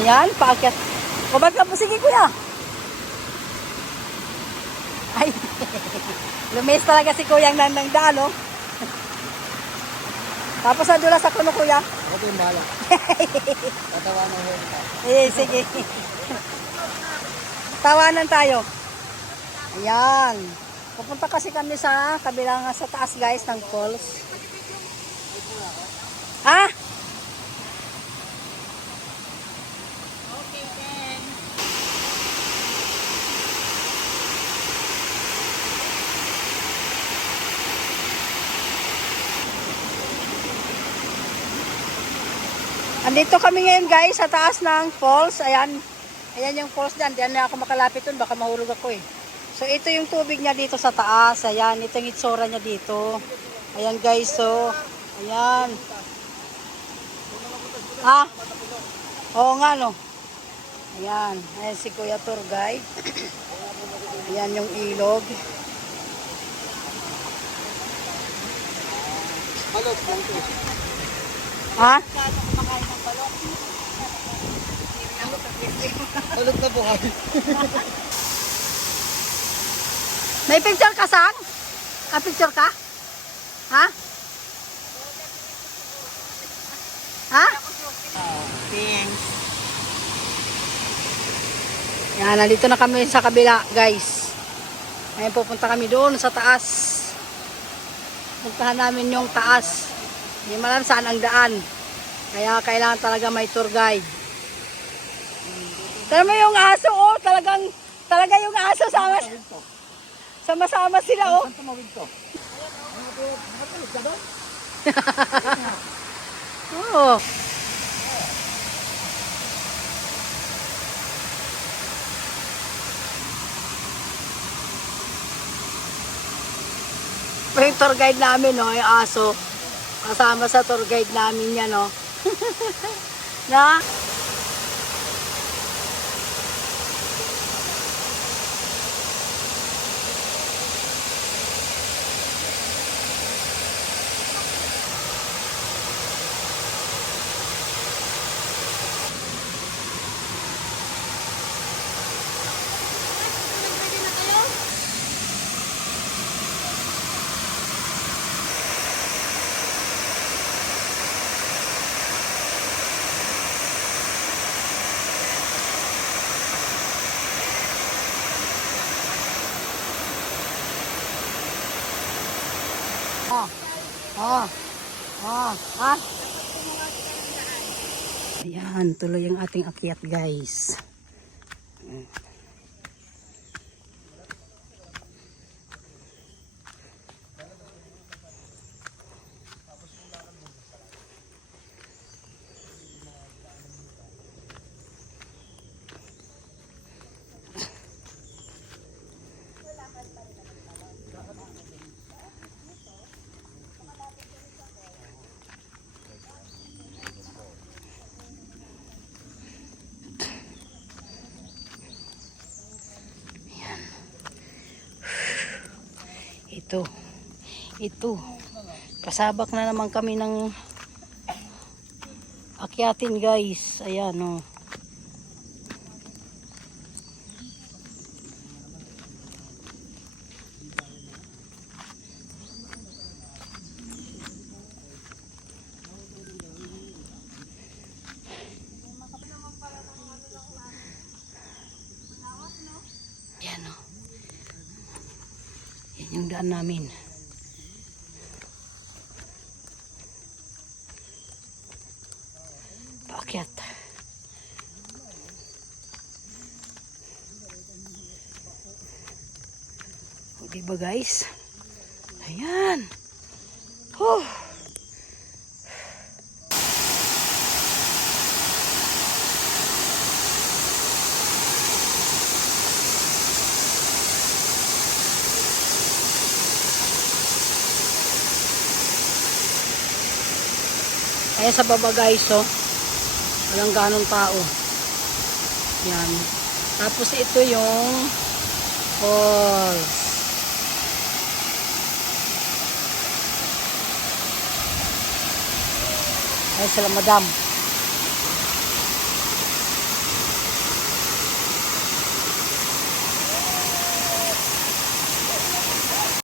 Ayan, paakyat. O ba't ka po? Sige kuya. Ay, lumis talaga si kuyang nang daan, no? Tapos nadula sa kuno kuya. Okay, bahala. Tatawanan ko. Sige. Tawanan tayo. Ayan. Pupunta kasi kami sa kabilang sa taas guys ng falls. Ha? Okay then. Andito kami ngayon guys sa taas ng falls. Ayan. Ayan yung falls dyan. Diyan na ako makalapit dun. Baka mahulog ako eh. So ito yung tubig niya dito sa taas. Ayan. Ito yung itsura niya dito. Ayan guys. So. Ayan. Ha? Oo nga no. Ayan. Ayan si Kuya Tour Guide. Ayan yung ilog. Balot lang to. Ha? Balot na buhay. May picture ka, Sang? Picture ka? Ha? Ha? Thanks. Yan, nandito na kami sa kabila, guys. Ngayon pupunta kami doon sa taas. Puntahan namin yung taas. Hindi man alam saan ang daan. Kaya kailangan talaga may tour guide. Tara mo yung aso, oh. Talaga yung aso sama-sama sila, oh. Saan tumawid to? Nakatulog ka doon? Oo. Yung tour guide namin, no, yung aso. Kasama sa tour guide namin yan, no. Na? Ha? Ayan, tuloy ang ating akyat guys. Ito, pasabak na naman kami ng akyatin guys. Ayan, oh. Ayan, oh. Yan yung daan namin. Paakyat. O, diba guys? Ayan. Oh. Kaya sa baba guys, oh. Walang ganong tao. Yan. Tapos ito yung falls. Ay sila madam.